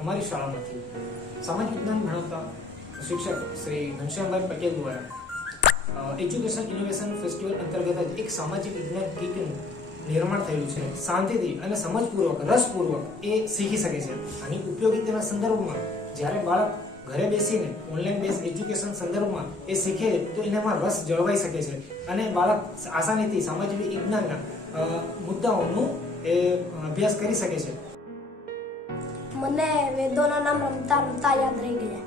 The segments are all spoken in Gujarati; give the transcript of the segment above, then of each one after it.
અમારી શાળામાંથી સમાજ વિજ્ઞાન ભણાવતા શિક્ષક શ્રી ઘનશ્યામભાઈ પટેલ દ્વારા એજ્યુકેશન ઇનોવેશન ફેસ્ટિવલ અંતર્ગત એક સામાજિક વિજ્ઞાન કીટનું નિર્માણ થયું છે. શાંતિથી અને સમજપૂર્વક રસપૂર્વક એ શીખી શકે છે. આની ઉપયોગિતાના સંદર્ભમાં જ્યારે બાળક ઘરે બેસીને ઓનલાઈન બેઝ એજ્યુકેશન સંદર્ભમાં એ શીખે તો એનામાં રસ જળવાઈ શકે છે અને બાળક આસાનીથી સામાજિક વિજ્ઞાનના મુદ્દાઓનું એ અભ્યાસ કરી શકે છે. મને વેદોના નામ રમતા રમતા યાદ રહી ગયા.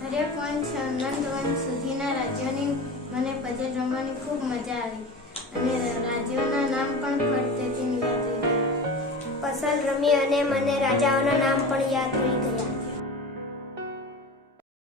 હરેક વંશ અનંત વંશ સુધીના રાજ્યોની મને પઝલ રમવાની ખૂબ મજા આવી અને રાજ્યોના નામ પણ ફરતેથી યાદ રહી ગયા. પઝલ રમી અને મને રાજાઓના નામ પણ યાદ રહી ગયા.